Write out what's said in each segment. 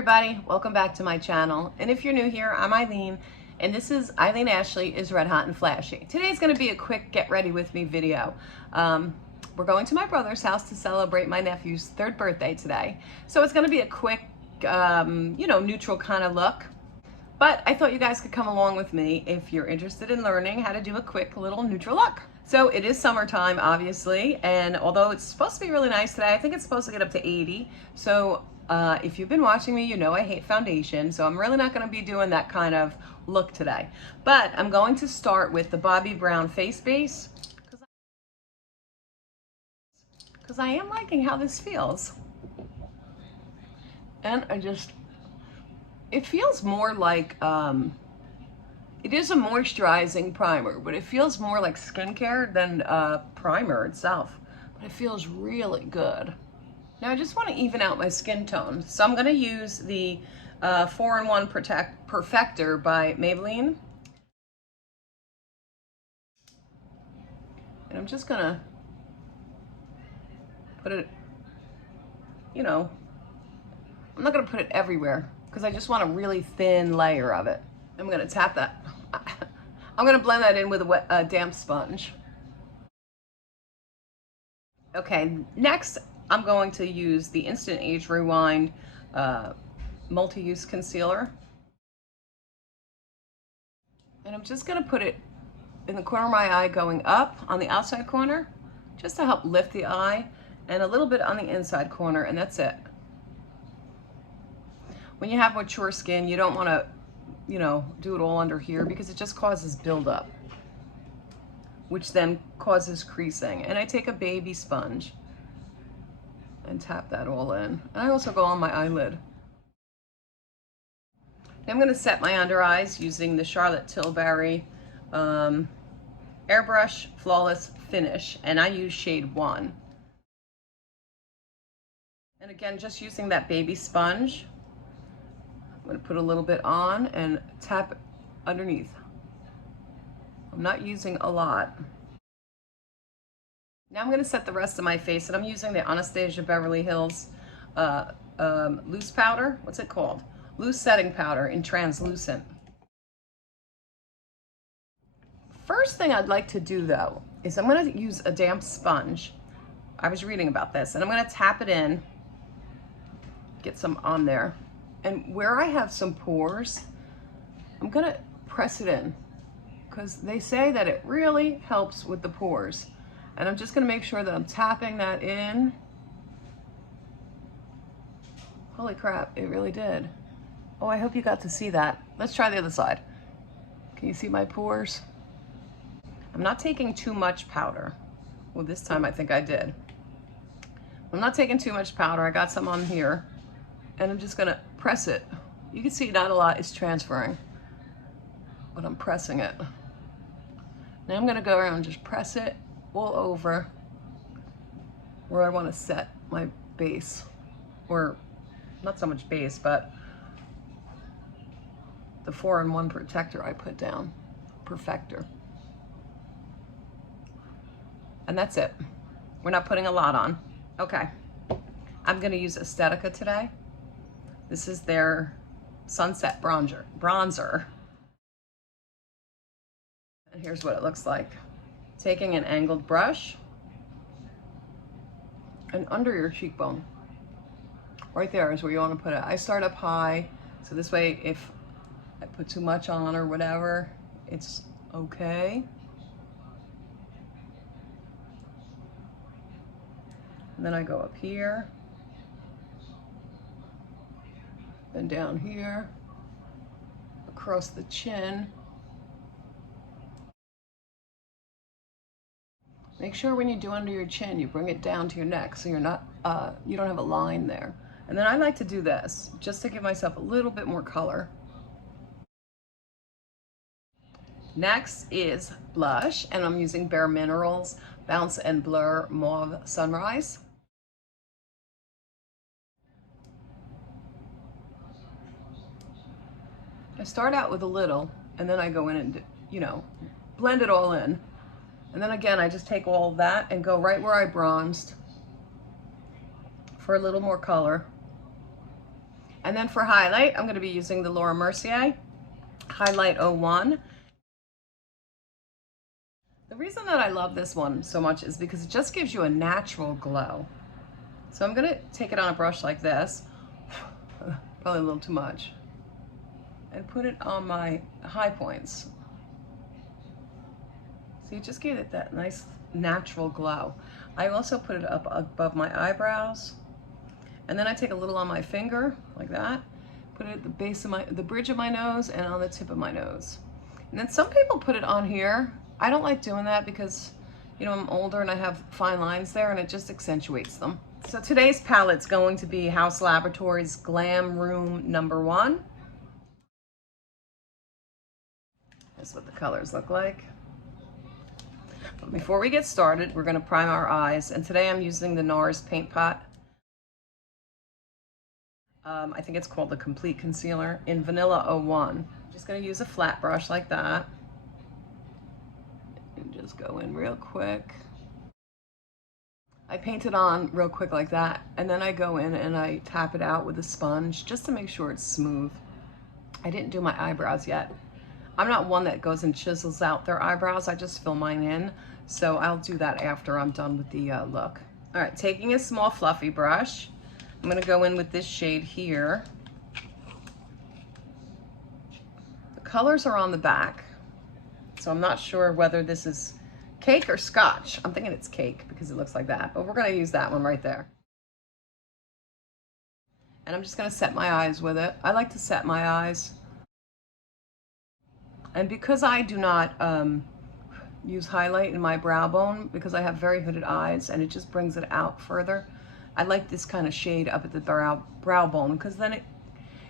everybody, welcome back to my channel. And if you're new here, I'm Eileen, and this is Eileen Ashley is Red Hot and Flashy. Today's going to be a quick get ready with me video. We're going to my brother's house to celebrate my nephew's 3rd birthday today. So it's going to be a quick, neutral kind of look. But I thought you guys could come along with me if you're interested in learning how to do a quick little neutral look. So it is summertime, obviously, and although it's supposed to be really nice today, I think it's supposed to get up to 80. So if you've been watching me, you know I hate foundation, so I'm really not going to be doing that kind of look today. But I'm going to start with the Bobbi Brown face base because I am liking how this feels. And it feels more like, it is a moisturizing primer, but it feels more like skincare than primer itself. But it feels really good. Now I just want to even out my skin tone. So I'm going to use the 4-in-1 Perfector by Maybelline. And I'm just going to put it, I'm not going to put it everywhere because I just want a really thin layer of it. I'm going to tap that. I'm going to blend that in with a damp sponge. Okay, next I'm going to use the Instant Age Rewind multi-use concealer. And I'm just going to put it in the corner of my eye going up on the outside corner, just to help lift the eye, and a little bit on the inside corner, and that's it. When you have mature skin, you don't want to, do it all under here because it just causes buildup, which then causes creasing. And I take a baby sponge and tap that all in. And I also go on my eyelid. Now I'm going to set my under eyes using the Charlotte Tilbury Airbrush Flawless Finish, and I use shade 1. And again, just using that baby sponge, I'm going to put a little bit on and tap underneath. I'm not using a lot. Now I'm going to set the rest of my face, and I'm using the Anastasia Beverly Hills loose powder. What's it called? Loose setting powder in translucent. First thing I'd like to do though is I'm going to use a damp sponge. I was reading about this, and I'm going to tap it in, get some on there. And where I have some pores, I'm going to press it in because they say that it really helps with the pores. And I'm just going to make sure that I'm tapping that in. Holy crap, it really did. Oh, I hope you got to see that. Let's try the other side. Can you see my pores? I'm not taking too much powder. Well, this time I think I did. I'm not taking too much powder. I got some on here. And I'm just going to press it. You can see not a lot is transferring, but I'm pressing it. Now I'm going to go around and just press it all over where I want to set my base, or not so much base, but the 4-in-1 protector I put down, Perfector. And that's it. We're not putting a lot on. Okay, I'm going to use Aesthetica today. This is their Sunset Bronzer. And here's what it looks like. Taking an angled brush and under your cheekbone. Right there is where you want to put it. I start up high, so this way if I put too much on or whatever, it's okay. And then I go up here, then down here, across the chin. Make sure when you do under your chin, you bring it down to your neck so you're not, you don't have a line there. And then I like to do this just to give myself a little bit more color. Next is blush, and I'm using bareMinerals Bounce and Blur Mauve Sunrise. I start out with a little, and then I go in and, blend it all in. And then again, I just take all of that and go right where I bronzed for a little more color. And then for highlight, I'm gonna be using the Mercier Highlight 01. The reason that I love this one so much is because it just gives you a natural glow. So I'm gonna take it on a brush like this, probably a little too much, and put it on my high points. So you just gave it that nice natural glow. I also put it up above my eyebrows, and then I take a little on my finger, like that, put it at the base of the bridge of my nose and on the tip of my nose. And then some people put it on here. I don't like doing that because, you know, I'm older and I have fine lines there and it just accentuates them. So today's palette's going to be Haus Laboratories Glam Room number 1. That's what the colors look like. But before we get started, we're gonna prime our eyes. And today I'm using the NARS Paint Pot. I think it's called the Complete Concealer in Vanilla 01. I'm just gonna use a flat brush like that. And just go in real quick. I paint it on real quick like that, and then I go in and I tap it out with a sponge just to make sure it's smooth. I didn't do my eyebrows yet. I'm not one that goes and chisels out their eyebrows. I just fill mine in. So I'll do that after I'm done with the look. All right, taking a small fluffy brush, I'm gonna go in with this shade here. The colors are on the back, so I'm not sure whether this is cake or scotch. I'm thinking it's cake because it looks like that, but we're gonna use that one right there. And I'm just gonna set my eyes with it. I like to set my eyes. And because I do not use highlight in my brow bone, because I have very hooded eyes and it just brings it out further, I like this kind of shade up at the brow bone because then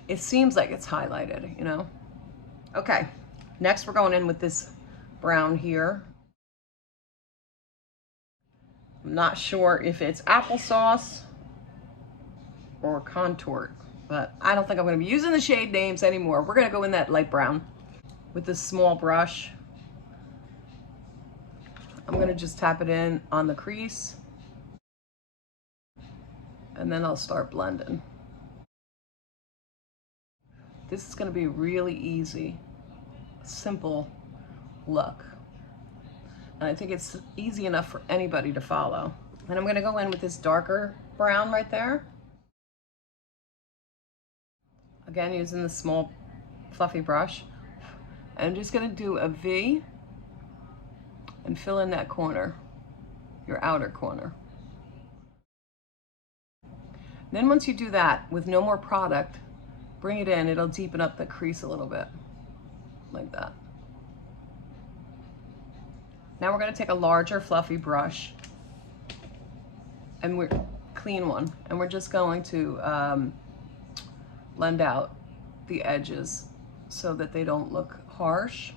it seems like it's highlighted, you know? Okay, next we're going in with this brown here. I'm not sure if it's applesauce or contour, but I don't think I'm gonna be using the shade names anymore. We're gonna go in that light brown with this small brush. I'm gonna just tap it in on the crease, and then I'll start blending. This is gonna be really easy, simple look. And I think it's easy enough for anybody to follow. And I'm gonna go in with this darker brown right there. Again, using the small fluffy brush. And I'm just gonna do a V and fill in that corner, your outer corner. Then once you do that, with no more product, bring it in, it'll deepen up the crease a little bit, like that. Now we're gonna take a larger fluffy brush, and we're clean one, and we're just going to blend out the edges so that they don't look harsh.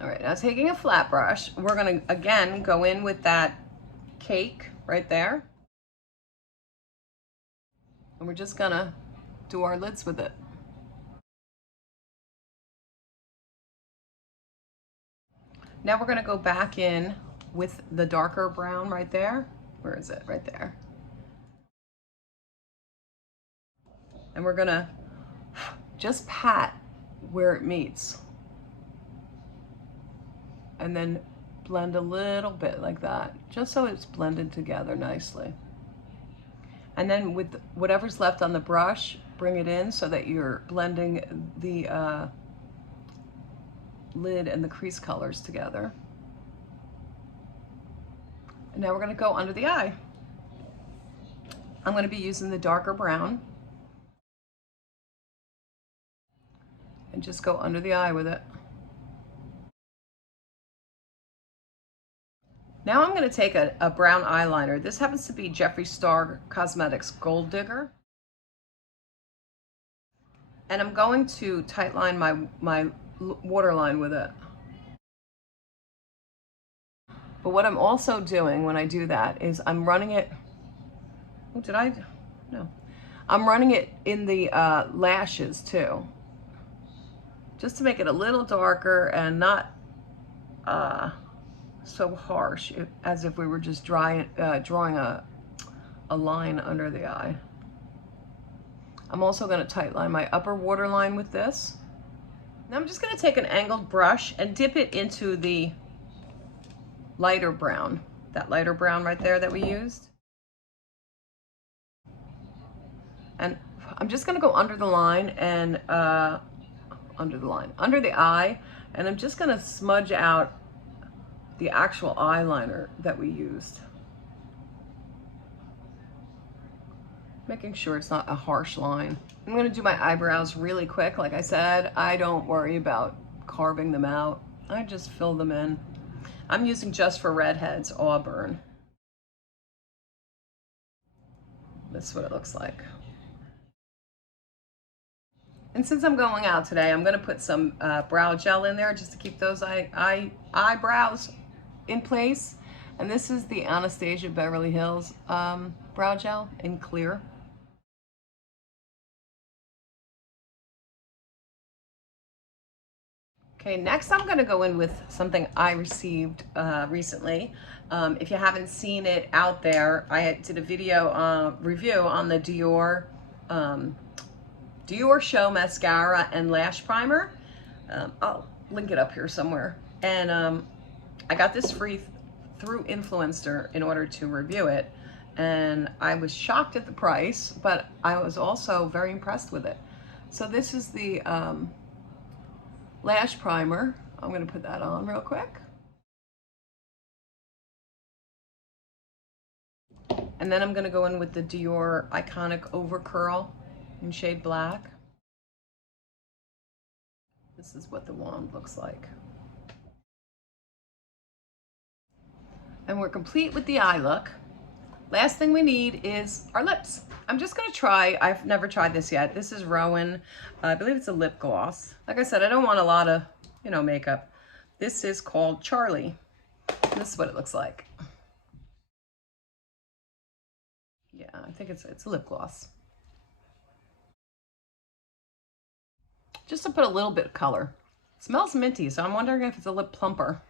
All right, now taking a flat brush, we're gonna again go in with that cake right there. And we're just gonna do our lids with it. Now we're gonna go back in with the darker brown right there. Where is it? Right there. And we're gonna just pat where it meets. And then blend a little bit like that, just so it's blended together nicely. And then with whatever's left on the brush, bring it in so that you're blending the lid and the crease colors together. And now we're gonna go under the eye. I'm gonna be using the darker brown. And just go under the eye with it. Now I'm going to take a brown eyeliner. This happens to be Jeffree Star Cosmetics Gold Digger. And I'm going to tightline my waterline with it. But what I'm also doing when I do that is I'm running it, oh, did I? No. I'm running it in the lashes too. Just to make it a little darker and not so harsh, as if we were just drawing a line under the eye. I'm also going to tightline my upper waterline with this. Now I'm just going to take an angled brush and dip it into the lighter brown, that lighter brown right there that we used. And I'm just going to go under the line and under the eye, and I'm just going to smudge out the actual eyeliner that we used, making sure it's not a harsh line. I'm going to do my eyebrows really quick. Like I said, I don't worry about carving them out. I just fill them in. I'm using Just for Redheads Auburn. This is what it looks like. And since I'm going out today, I'm going to put some brow gel in there just to keep those eyebrows in place. And this is the Anastasia Beverly Hills brow gel in clear. Okay, next I'm going to go in with something I received recently. If you haven't seen it out there, I did a video review on the Diorshow mascara and lash primer. I'll link it up here somewhere. And I got this free through Influencer in order to review it. And I was shocked at the price, but I was also very impressed with it. So this is the lash primer. I'm going to put that on real quick. And then I'm going to go in with the Dior Iconic Over Curl in shade black. This is what the wand looks like. And we're complete with the eye look. Last thing we need is our lips. I'm just gonna try, I've never tried this yet. This is Rowan, I believe it's a lip gloss. Like I said, I don't want a lot of, makeup. This is called Charlie. This is what it looks like. Yeah, I think it's a lip gloss. Just to put a little bit of color. It smells minty, so I'm wondering if it's a lip plumper.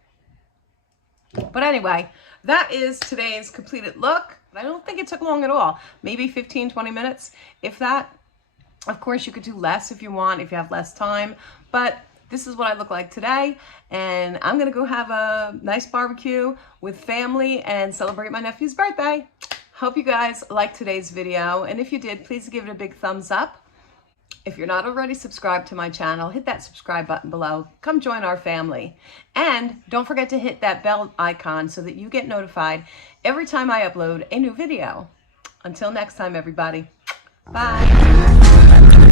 But anyway, that is today's completed look. I don't think it took long at all. Maybe 15, 20 minutes, if that. Of course, you could do less if you want, if you have less time. But this is what I look like today. And I'm going to go have a nice barbecue with family and celebrate my nephew's birthday. Hope you guys liked today's video. And if you did, please give it a big thumbs up. If you're not already subscribed to my channel, hit that subscribe button below. Come join our family. And don't forget to hit that bell icon so that you get notified every time I upload a new video. Until next time, everybody. Bye.